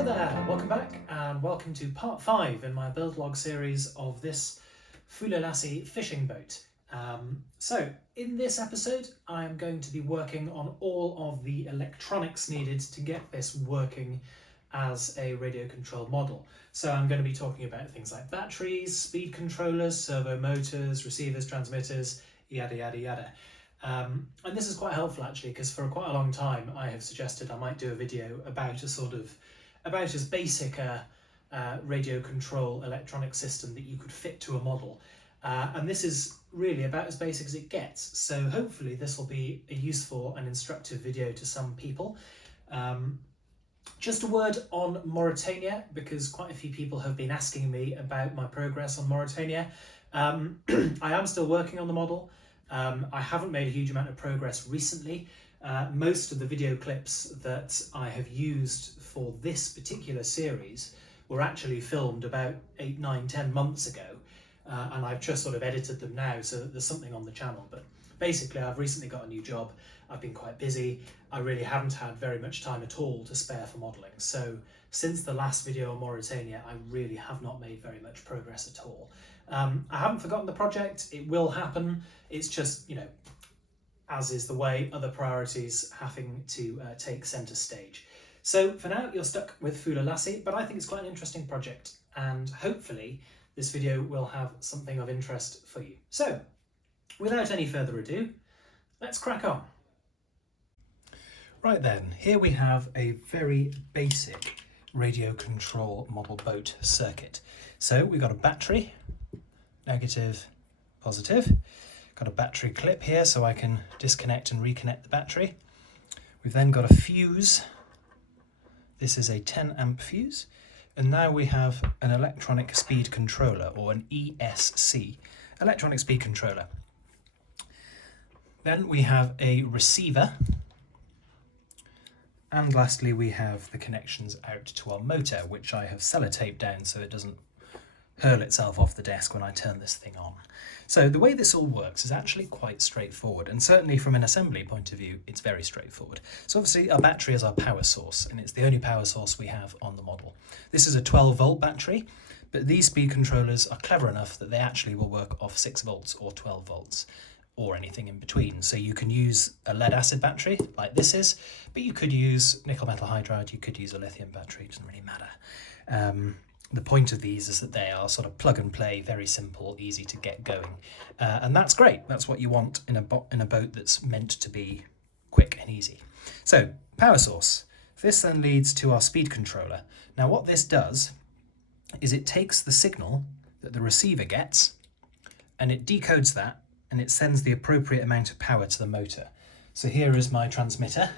Hello there, welcome back and welcome to part 5 in my build log series of this Foula Lassie fishing boat. So in this episode I'm going to be working on all of the electronics needed to get this working as a radio controlled model. So I'm going to be talking about things like batteries, speed controllers, servo motors, receivers, transmitters, yada yada yada. And this is quite helpful actually, because for quite a long time I have suggested I might do a video about as basic a radio control electronic system that you could fit to a model. And this is really about as basic as it gets. So hopefully this will be a useful and instructive video to some people. Just a word on Mauritania, because quite a few people have been asking me about my progress on Mauritania. I am still working on the model. I haven't made a huge amount of progress recently. Most of the video clips that I have used for this particular series were actually filmed about 8, 9, 10 months ago, and I've just sort of edited them now so that there's something on the channel. But basically I've recently got a new job, I've been quite busy, I really haven't had very much time at all to spare for modelling. So since the last video on Mauritania I really have not made very much progress at all. I haven't forgotten the project, it will happen, it's just, you know, as is the way, other priorities having to take centre stage. So for now you're stuck with Foula Lassie, but I think it's quite an interesting project and hopefully this video will have something of interest for you. So without any further ado, let's crack on. Right then, here we have a very basic radio control model boat circuit. So we've got a battery, negative, positive. Got a battery clip here so I can disconnect and reconnect the battery. We've then got a fuse. This is a 10 amp fuse. And now we have an electronic speed controller, or an ESC, electronic speed controller. Then we have a receiver. And lastly, we have the connections out to our motor, which I have sellotaped down so it doesn't hurl itself off the desk when I turn this thing on. So the way this all works is actually quite straightforward, and certainly from an assembly point of view it's very straightforward. So obviously our battery is our power source, and it's the only power source we have on the model. This is a 12-volt battery, but these speed controllers are clever enough that they actually will work off 6 volts or 12 volts or anything in between. So you can use a lead acid battery like this is, but you could use nickel metal hydride, you could use a lithium battery, it doesn't really matter. The point of these is that they are sort of plug and play, very simple, easy to get going. And that's great. That's what you want in a boat that's meant to be quick and easy. So, power source. This then leads to our speed controller. Now what this does is it takes the signal that the receiver gets and it decodes that and it sends the appropriate amount of power to the motor. So here is my transmitter,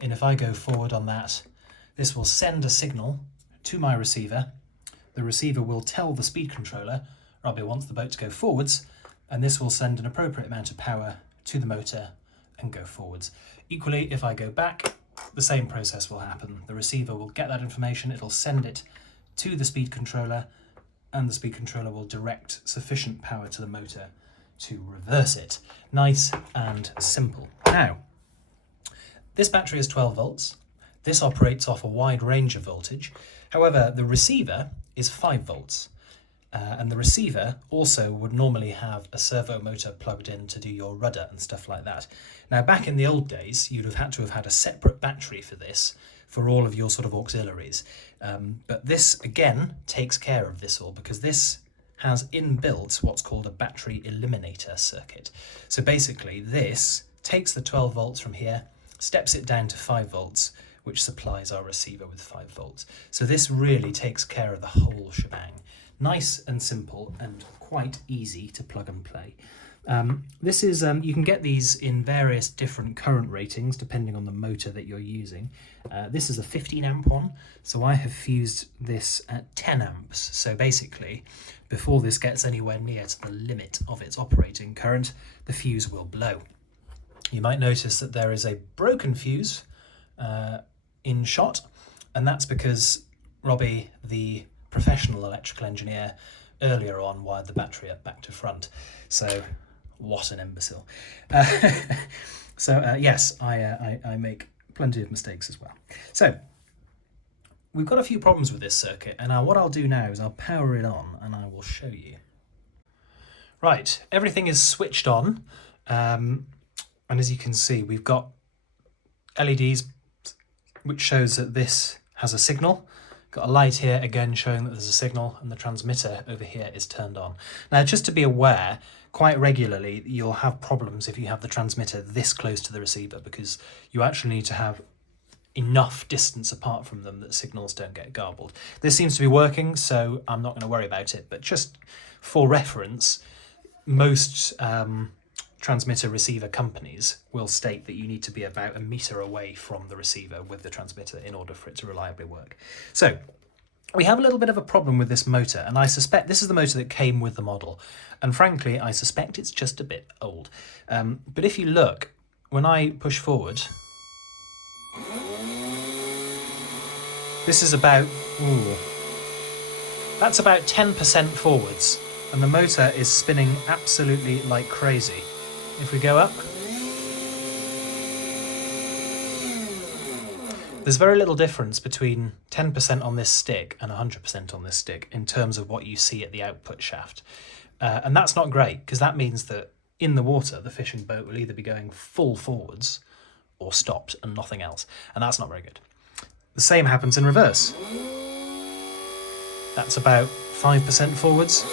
and if I go forward on that, this will send a signal to my receiver. The receiver will tell the speed controller, Robbie wants the boat to go forwards, and this will send an appropriate amount of power to the motor and go forwards. Equally, if I go back, the same process will happen. The receiver will get that information, it'll send it to the speed controller, and the speed controller will direct sufficient power to the motor to reverse it. Nice and simple. Now, this battery is 12 volts. This operates off a wide range of voltage. However, the receiver is 5 volts. And the receiver also would normally have a servo motor plugged in to do your rudder and stuff like that. Now, back in the old days, you'd have had to have had a separate battery for this, for all of your sort of auxiliaries. But this, again, takes care of this all, because this has inbuilt what's called a battery eliminator circuit. So basically, this takes the 12 volts from here, steps it down to 5 volts, which supplies our receiver with 5 volts. So this really takes care of the whole shebang. Nice and simple and quite easy to plug and play. This is, you can get these in various different current ratings depending on the motor that you're using. This is a 15 amp one, so I have fused this at 10 amps. So basically, before this gets anywhere near to the limit of its operating current, the fuse will blow. You might notice that there is a broken fuse in shot, and that's because Robbie, the professional electrical engineer, earlier on wired the battery up back to front. So what an imbecile. Yes, I make plenty of mistakes as well. So we've got a few problems with this circuit, and what I'll do now is I'll power it on and I will show you. Right, everything is switched on, and as you can see, we've got LEDs which shows that this has a signal. Got a light here again showing that there's a signal, and the transmitter over here is turned on. Now, just to be aware, quite regularly you'll have problems if you have the transmitter this close to the receiver, because you actually need to have enough distance apart from them that signals don't get garbled. This seems to be working, so I'm not going to worry about it, but just for reference, most transmitter receiver companies will state that you need to be about a metre away from the receiver with the transmitter in order for it to reliably work. So we have a little bit of a problem with this motor, and I suspect this is the motor that came with the model, and frankly I suspect it's just a bit old. But if you look, when I push forward, this is about, that's about 10% forwards, and the motor is spinning absolutely like crazy. If we go up, there's very little difference between 10% on this stick and 100% on this stick in terms of what you see at the output shaft. And that's not great, because that means that in the water, the fishing boat will either be going full forwards or stopped and nothing else. And that's not very good. The same happens in reverse. That's about 5% forwards.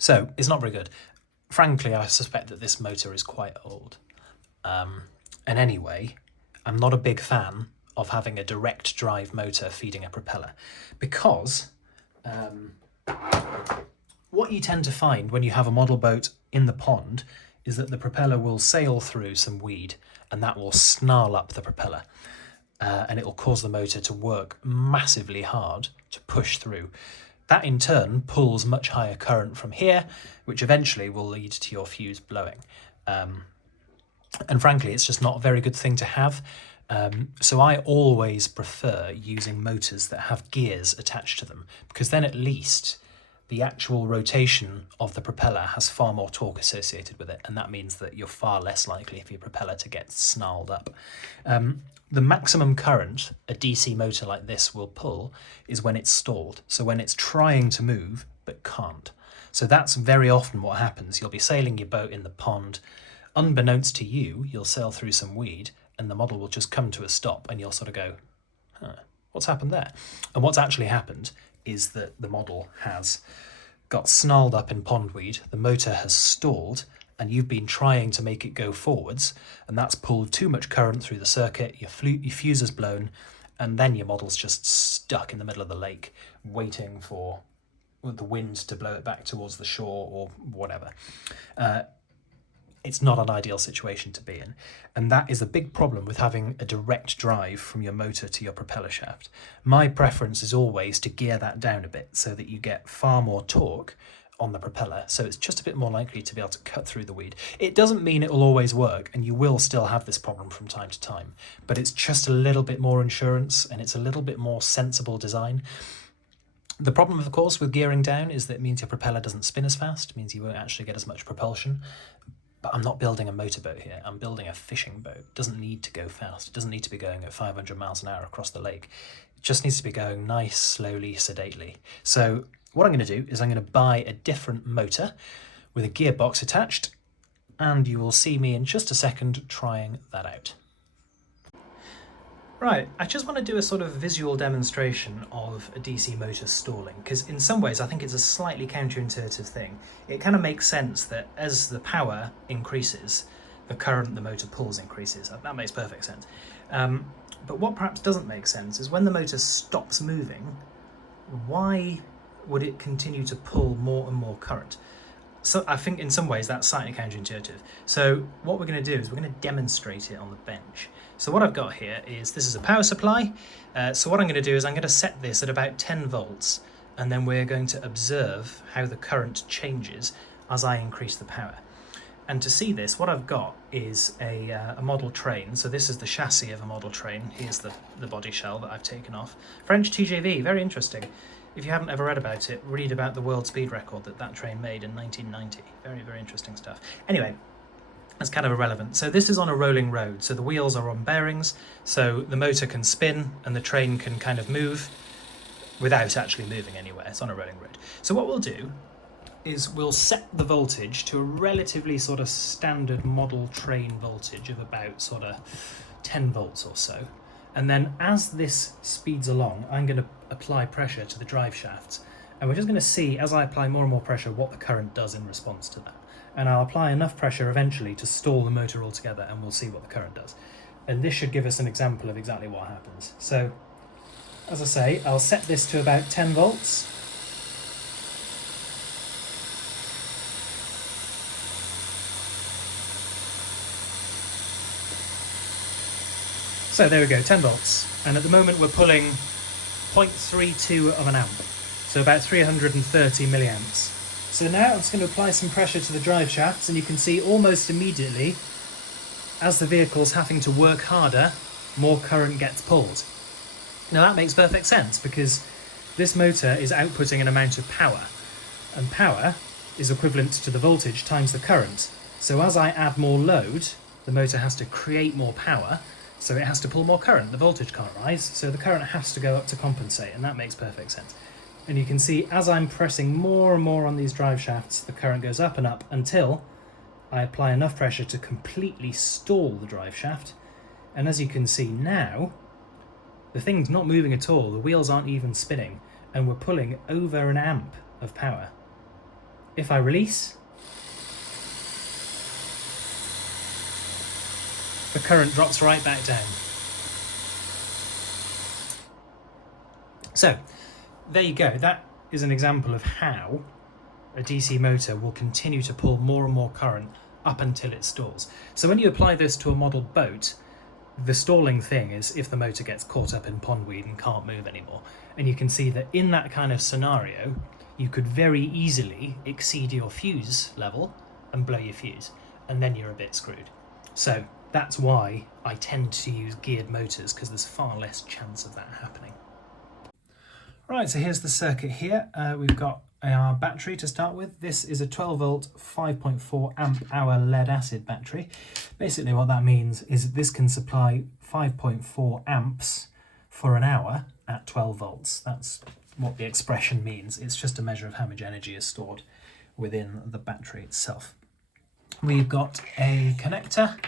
So it's not very good. Frankly, I suspect that this motor is quite old. And anyway, I'm not a big fan of having a direct drive motor feeding a propeller, because what you tend to find when you have a model boat in the pond is that the propeller will sail through some weed, and that will snarl up the propeller, and it will cause the motor to work massively hard to push through. That in turn pulls much higher current from here, which eventually will lead to your fuse blowing. And frankly, it's just not a very good thing to have. So I always prefer using motors that have gears attached to them, because then at least the actual rotation of the propeller has far more torque associated with it, and that means that you're far less likely for your propeller to get snarled up. The maximum current a DC motor like this will pull is when it's stalled, so when it's trying to move but can't. So that's very often what happens. You'll be sailing your boat in the pond, unbeknownst to you, you'll sail through some weed, and the model will just come to a stop, and you'll sort of go, what's happened there? And what's actually happened is that the model has got snarled up in pondweed, the motor has stalled, and you've been trying to make it go forwards, and that's pulled too much current through the circuit, your fuse is blown, and then your model's just stuck in the middle of the lake, waiting for the wind to blow it back towards the shore or whatever. It's not an ideal situation to be in, and that is a big problem with having a direct drive from your motor to your propeller shaft. My preference is always to gear that down a bit so that you get far more torque on the propeller, so it's just a bit more likely to be able to cut through the weed. It doesn't mean it will always work, and you will still have this problem from time to time, but it's just a little bit more insurance, and it's a little bit more sensible design. The problem, of course, with gearing down is that it means your propeller doesn't spin as fast, it means you won't actually get as much propulsion. But I'm not building a motorboat here, I'm building a fishing boat. It doesn't need to go fast, it doesn't need to be going at 500 miles an hour across the lake. It just needs to be going nice, slowly, sedately. So what I'm going to do is I'm going to buy a different motor with a gearbox attached, and you will see me in just a second trying that out. Right, I just want to do a sort of visual demonstration of a DC motor stalling, because in some ways I think it's a slightly counterintuitive thing. It kind of makes sense that as the power increases, the current the motor pulls increases. That makes perfect sense. But what perhaps doesn't make sense is when the motor stops moving, why would it continue to pull more and more current? So I think in some ways that's slightly counterintuitive. So what we're going to do is we're going to demonstrate it on the bench. So what I've got here is, this is a power supply. So what I'm going to do is I'm going to set this at about 10 volts, and then we're going to observe how the current changes as I increase the power. And to see this, what I've got is a model train. So this is the chassis of a model train. Here's the body shell that I've taken off. French TJV, very interesting. If you haven't ever read about it, read about the world speed record that train made in 1990. Very, very interesting stuff. Anyway, That's kind of irrelevant. So this is on a rolling road, so the wheels are on bearings, so the motor can spin and the train can kind of move without actually moving anywhere. It's on a rolling road. So what we'll do is we'll set the voltage to a relatively sort of standard model train voltage of about sort of 10 volts or so. And then as this speeds along, I'm going to apply pressure to the drive shafts. And we're just going to see, as I apply more and more pressure, what the current does in response to that. And I'll apply enough pressure eventually to stall the motor altogether, and we'll see what the current does. And this should give us an example of exactly what happens. So, as I say, I'll set this to about 10 volts. So there we go, 10 volts. And at the moment we're pulling 0.32 of an amp. So about 330 milliamps. So now I'm just going to apply some pressure to the drive shafts, and you can see almost immediately, as the vehicle's having to work harder, more current gets pulled. Now that makes perfect sense, because this motor is outputting an amount of power, and power is equivalent to the voltage times the current. So as I add more load, the motor has to create more power, so it has to pull more current. The voltage can't rise, so the current has to go up to compensate, and that makes perfect sense. And you can see as I'm pressing more and more on these drive shafts, the current goes up and up until I apply enough pressure to completely stall the drive shaft. And as you can see now, the thing's not moving at all, the wheels aren't even spinning, and we're pulling over an amp of power. If I release, the current drops right back down. So, there you go. That is an example of how a DC motor will continue to pull more and more current up until it stalls. So when you apply this to a model boat, the stalling thing is if the motor gets caught up in pondweed and can't move anymore. And you can see that in that kind of scenario, you could very easily exceed your fuse level and blow your fuse, and then you're a bit screwed. So that's why I tend to use geared motors, because there's far less chance of that happening. Right, so here's the circuit here. We've got our battery to start with. This is a 12 volt, 5.4 amp hour lead acid battery. Basically what that means is this can supply 5.4 amps for an hour at 12 volts. That's what the expression means. It's just a measure of how much energy is stored within the battery itself. We've got a connector,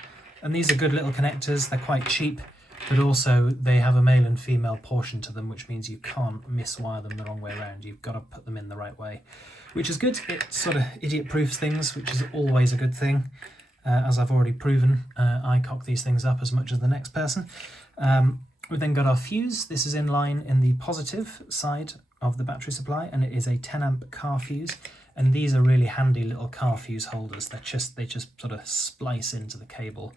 and these are good little connectors. They're quite cheap, but also they have a male and female portion to them, which means you can't miswire them the wrong way around. You've got to put them in the right way, which is good. It sort of idiot-proofs things, which is always a good thing. As I've already proven, I cock these things up as much as the next person. We've then got our fuse. This is in line in the positive side of the battery supply, and it is a 10 amp car fuse. And these are really handy little car fuse holders. They just sort of splice into the cable,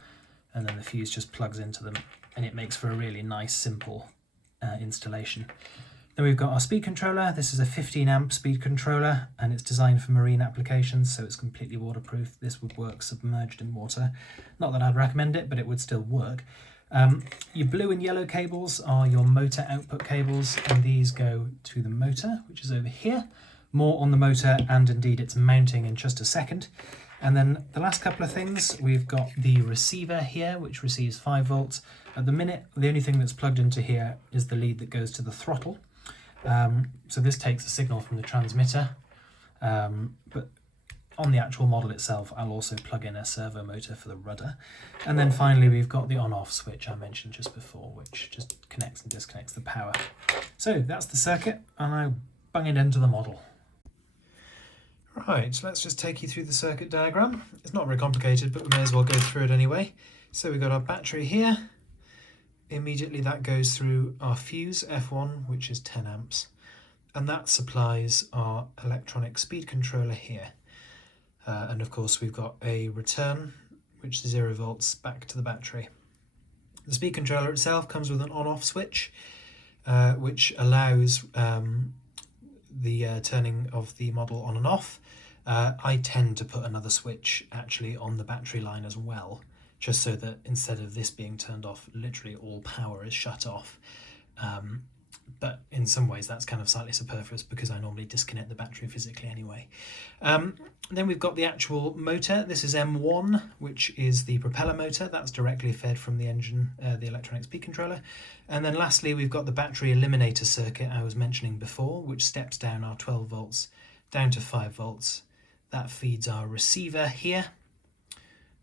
and then the fuse just plugs into them, and it makes for a really nice, simple installation. Then we've got our speed controller. This is a 15 amp speed controller, and it's designed for marine applications, so it's completely waterproof. This would work submerged in water. Not that I'd recommend it, but it would still work. Your blue and yellow cables are your motor output cables, and these go to the motor, which is over here. More on the motor and indeed its mounting in just a second. And then the last couple of things, we've got the receiver here, which receives 5 volts. At the minute, the only thing that's plugged into here is the lead that goes to the throttle. So this takes a signal from the transmitter, but on the actual model itself, I'll also plug in a servo motor for the rudder. And then finally, we've got the on-off switch I mentioned just before, which just connects and disconnects the power. So that's the circuit, and I'll bung it into the model. Right, so let's just take you through the circuit diagram. It's not very complicated, but we may as well go through it anyway. So we've got our battery here. Immediately that goes through our fuse F1, which is 10 amps. And that supplies our electronic speed controller here. And of course we've got a return, which is 0 volts back to the battery. The speed controller itself comes with an on-off switch, which allows the turning of the model on and off. I tend to put another switch actually on the battery line as well, just so that instead of this being turned off, literally all power is shut off. but in some ways that's kind of slightly superfluous because I normally disconnect the battery physically anyway. Then we've got the actual motor. This is M1, which is the propeller motor. That's directly fed from the engine, the electronic speed controller. And then lastly, we've got the battery eliminator circuit I was mentioning before, which steps down our 12 volts down to 5 volts. That feeds our receiver here.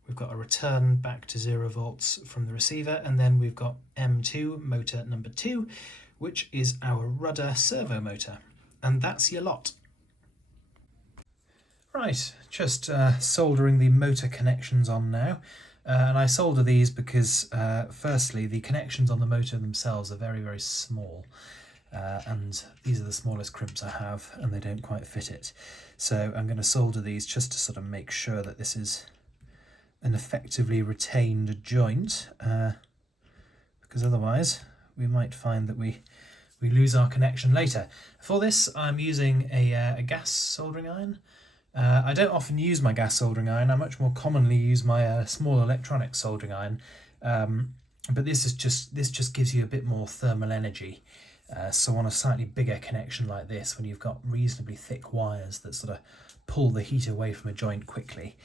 We've got a return back to 0 volts from the receiver, and then we've got M2, motor number 2, which is our rudder servo motor. And that's your lot. Right, just soldering the motor connections on now. And I solder these because, firstly, the connections on the motor themselves are very, very small. And these are the smallest crimps I have, and they don't quite fit it. So I'm going to solder these just to sort of make sure that this is an effectively retained joint, because otherwise we might find that we lose our connection later. For this, I'm using a gas soldering iron. I don't often use my gas soldering iron. I much more commonly use my small electronic soldering iron, but this just gives you a bit more thermal energy. So on a slightly bigger connection like this, when you've got reasonably thick wires that sort of pull the heat away from a joint quickly,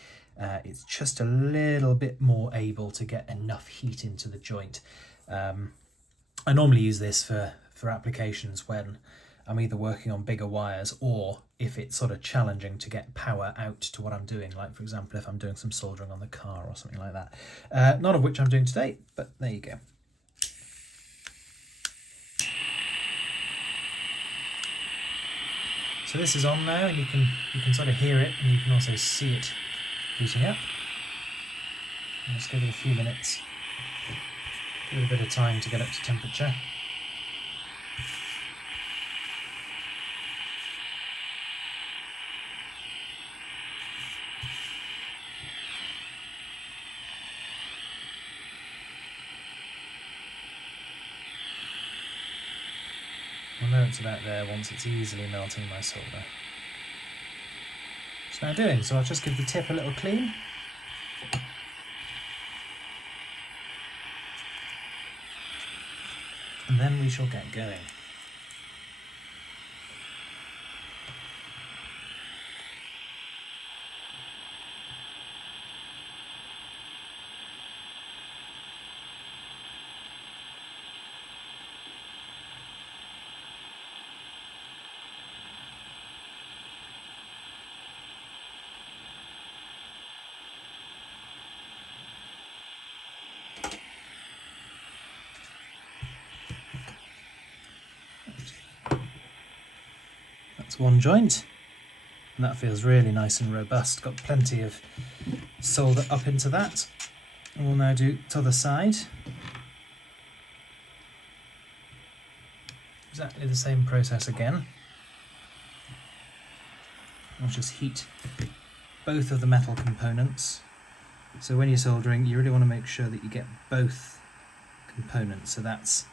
it's just a little bit more able to get enough heat into the joint. I normally use this for applications when I'm either working on bigger wires or if it's sort of challenging to get power out to what I'm doing, like for example if I'm doing some soldering on the car or something like that. None of which I'm doing today, but there you go. So this is on now, and you can sort of hear it, and you can also see it heating up. Let's give it a few minutes, give it a bit of time to get up to temperature. We'll know it's about there once it's easily melting my solder. It's now doing, so I'll just give the tip a little clean. And then we shall get going. That's one joint, and that feels really nice and robust. Got plenty of solder up into that. And we'll now do the other side. Exactly the same process again. I'll just heat both of the metal components. So when you're soldering, you really want to make sure that you get both components. So that's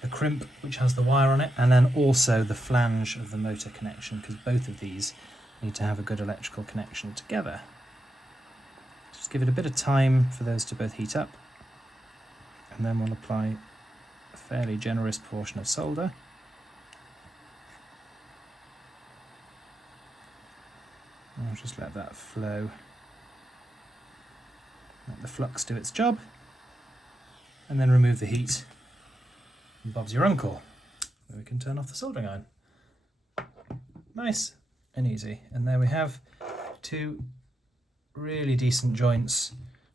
the crimp, which has the wire on it, and then also the flange of the motor connection, because both of these need to have a good electrical connection together. Just give it a bit of time for those to both heat up, and then we'll apply a fairly generous portion of solder. And I'll just let that flow, let the flux do its job, and then remove the heat. And Bob's your uncle. Then we can turn off the soldering iron. Nice and easy. And there we have two really decent joints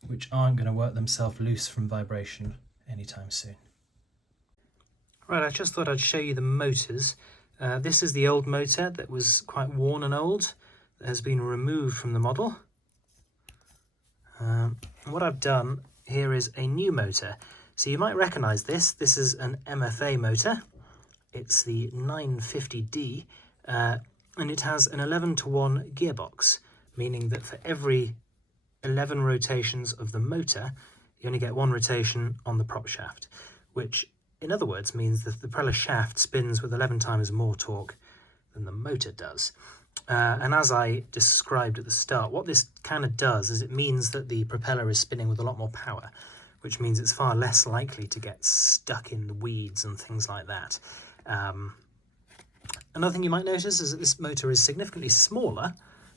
which aren't going to work themselves loose from vibration anytime soon. Right, I just thought I'd show you the motors. This is the old motor that was quite worn and old, that has been removed from the model. What I've done here is a new motor. So you might recognise this. This is an MFA motor. It's the 950D, and it has an 11-to-1 gearbox, meaning that for every 11 rotations of the motor, you only get one rotation on the prop shaft, which in other words means that the propeller shaft spins with 11 times more torque than the motor does. And as I described at the start, what this kind of does is it means that the propeller is spinning with a lot more power, which means it's far less likely to get stuck in the weeds and things like that. Another thing you might notice is that this motor is significantly smaller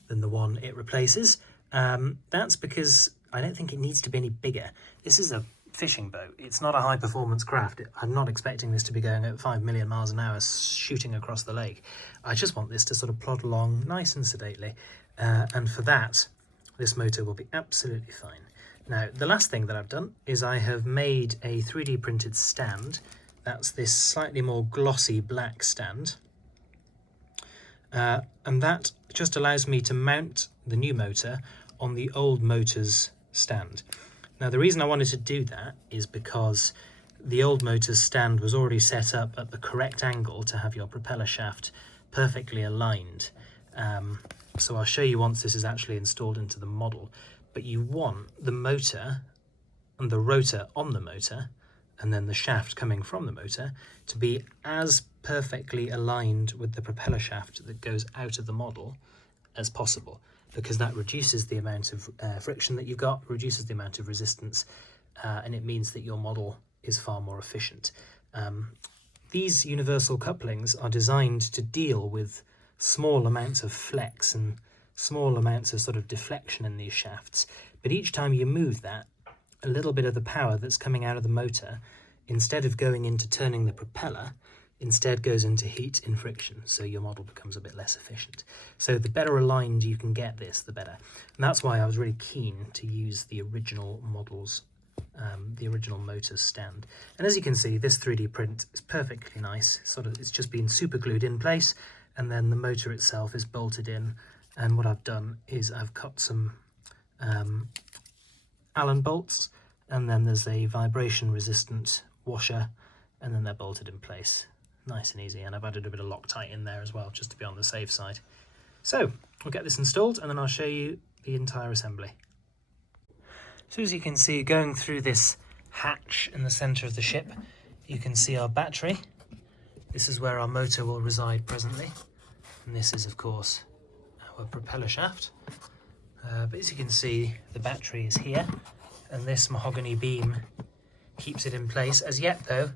than the one it replaces. That's because I don't think it needs to be any bigger. This is a fishing boat. It's not a high-performance craft. I'm not expecting this to be going at 5 million miles an hour shooting across the lake. I just want this to sort of plod along nice and sedately, and for that this motor will be absolutely fine. Now, the last thing that I've done is I have made a 3D printed stand. That's this slightly more glossy black stand, and that just allows me to mount the new motor on the old motor's stand. Now, the reason I wanted to do that is because the old motor's stand was already set up at the correct angle to have your propeller shaft perfectly aligned. So I'll show you once this is actually installed into the model, but you want the motor and the rotor on the motor and then the shaft coming from the motor to be as perfectly aligned with the propeller shaft that goes out of the model as possible, because that reduces the amount of friction that you've got, reduces the amount of resistance, and it means that your model is far more efficient. These universal couplings are designed to deal with small amounts of flex and small amounts of sort of deflection in these shafts, but each time you move that, a little bit of the power that's coming out of the motor, instead of going into turning the propeller, instead goes into heat in friction, so your model becomes a bit less efficient. So the better aligned you can get this, the better. And that's why I was really keen to use the original models, the original motor stand. And as you can see, this 3D print is perfectly nice. It's just been super glued in place, and then the motor itself is bolted in. And what I've done is I've cut some Allen bolts, and then there's a vibration resistant washer, and then they're bolted in place. Nice and easy, and I've added a bit of Loctite in there as well, just to be on the safe side. So we'll get this installed and then I'll show you the entire assembly. So as you can see, going through this hatch in the centre of the ship, you can see our battery. This is where our motor will reside presently, and this is of course our propeller shaft. But as you can see, the battery is here, and this mahogany beam keeps it in place. As yet though,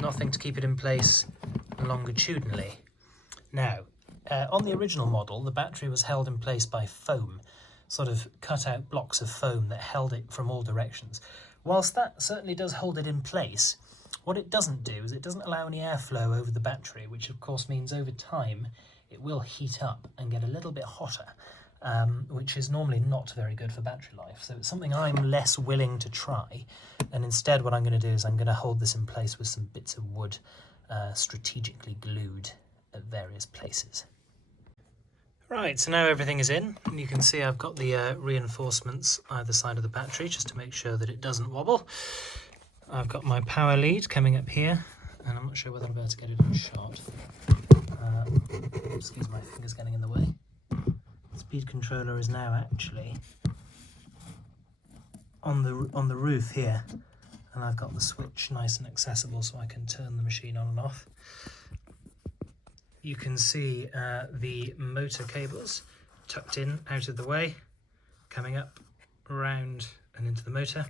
nothing to keep it in place longitudinally. Now, on the original model, the battery was held in place by foam, sort of cut out blocks of foam that held it from all directions. Whilst that certainly does hold it in place, what it doesn't do is it doesn't allow any airflow over the battery, which of course means over time it will heat up and get a little bit hotter, which is normally not very good for battery life. So it's something I'm less willing to try, and instead what I'm going to do is I'm going to hold this in place with some bits of wood strategically glued at various places. Right, so now everything is in, and you can see I've got the reinforcements either side of the battery just to make sure that it doesn't wobble. I've got my power lead coming up here, and I'm not sure whether I'll be able to get it in shot. Excuse my fingers getting in the way. The speed controller is now actually on the roof here, and I've got the switch nice and accessible so I can turn the machine on and off. You can see the motor cables tucked in out of the way, coming up, around and into the motor.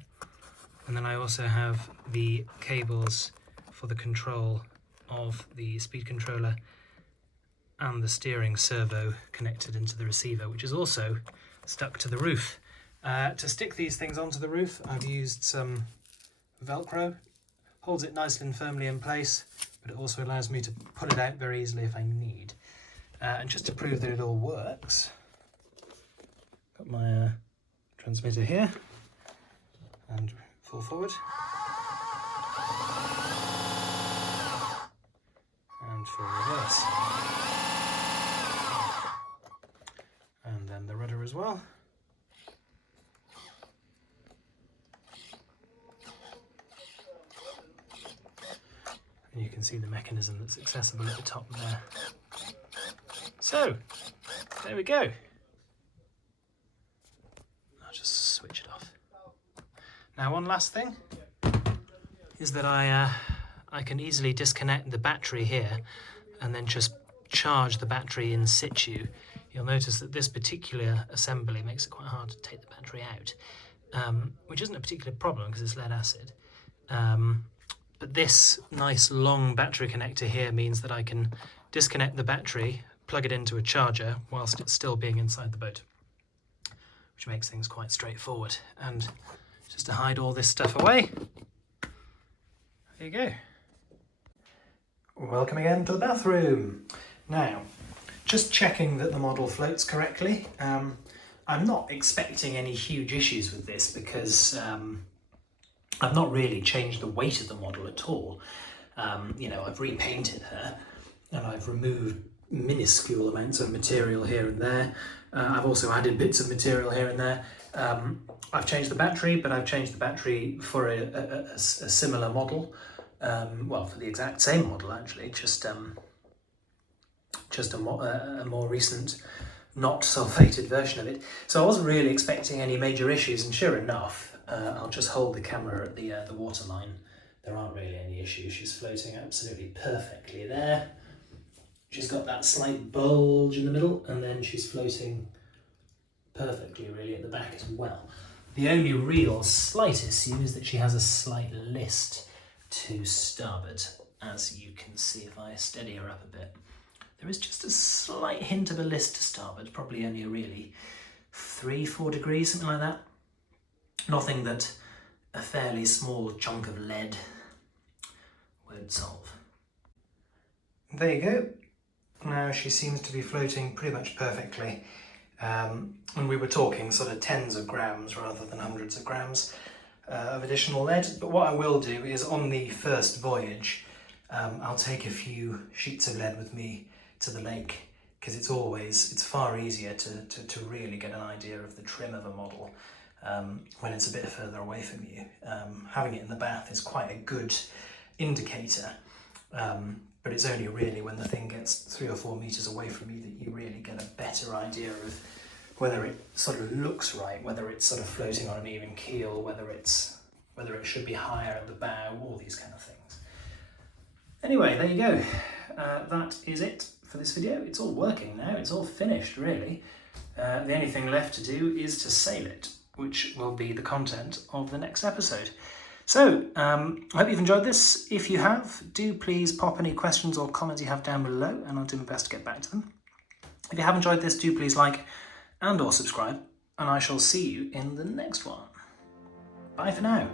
And then I also have the cables for the control of the speed controller and the steering servo connected into the receiver, which is also stuck to the roof. To stick these things onto the roof, I've used some Velcro. Holds it nicely and firmly in place, but it also allows me to pull it out very easily if I need. And just to prove that it all works, got my transmitter here, and full forward, and full reverse, and then the rudder as well. And you can see the mechanism that's accessible at the top there. So, there we go. I'll just switch it off. Now, one last thing is that I can easily disconnect the battery here and then just charge the battery in situ. You'll notice that this particular assembly makes it quite hard to take the battery out. which isn't a particular problem because it's lead acid. But this nice long battery connector here means that I can disconnect the battery, plug it into a charger whilst it's still being inside the boat, which makes things quite straightforward. And just to hide all this stuff away, there you go. Welcome again to the bathroom. Now, just checking that the model floats correctly. I'm not expecting any huge issues with this because I've not really changed the weight of the model at all. I've repainted her and I've removed minuscule amounts of material here and there. I've also added bits of material here and there. I've changed the battery, but I've changed the battery for a similar model. For the exact same model actually, just a more recent, not sulfated version of it. So I wasn't really expecting any major issues, and sure enough, I'll just hold the camera at the water line. There aren't really any issues. She's floating absolutely perfectly there. She's got that slight bulge in the middle, and then she's floating perfectly really at the back as well. The only real slight issue is that she has a slight list to starboard, as you can see if I steady her up a bit. There is just a slight hint of a list to starboard, probably only a really 3-4 degrees, something like that. Nothing that a fairly small chunk of lead won't solve. There you go. Now she seems to be floating pretty much perfectly. And we were talking sort of tens of grams rather than hundreds of grams of additional lead. But what I will do is on the first voyage, I'll take a few sheets of lead with me to the lake, because it's far easier to really get an idea of the trim of a model when it's a bit further away from you. Having it in the bath is quite a good indicator, but it's only really when the thing gets 3 or 4 meters away from you that you really get a better idea of whether it sort of looks right, whether it's sort of floating on an even keel, whether it should be higher at the bow, all these kind of things. Anyway, there you go. That is it for this video. It's all working now. It's all finished, really. The only thing left to do is to sail it, which will be the content of the next episode. So, I hope you've enjoyed this. If you have, do please pop any questions or comments you have down below, and I'll do my best to get back to them. If you have enjoyed this, do please like and or subscribe, and I shall see you in the next one. Bye for now.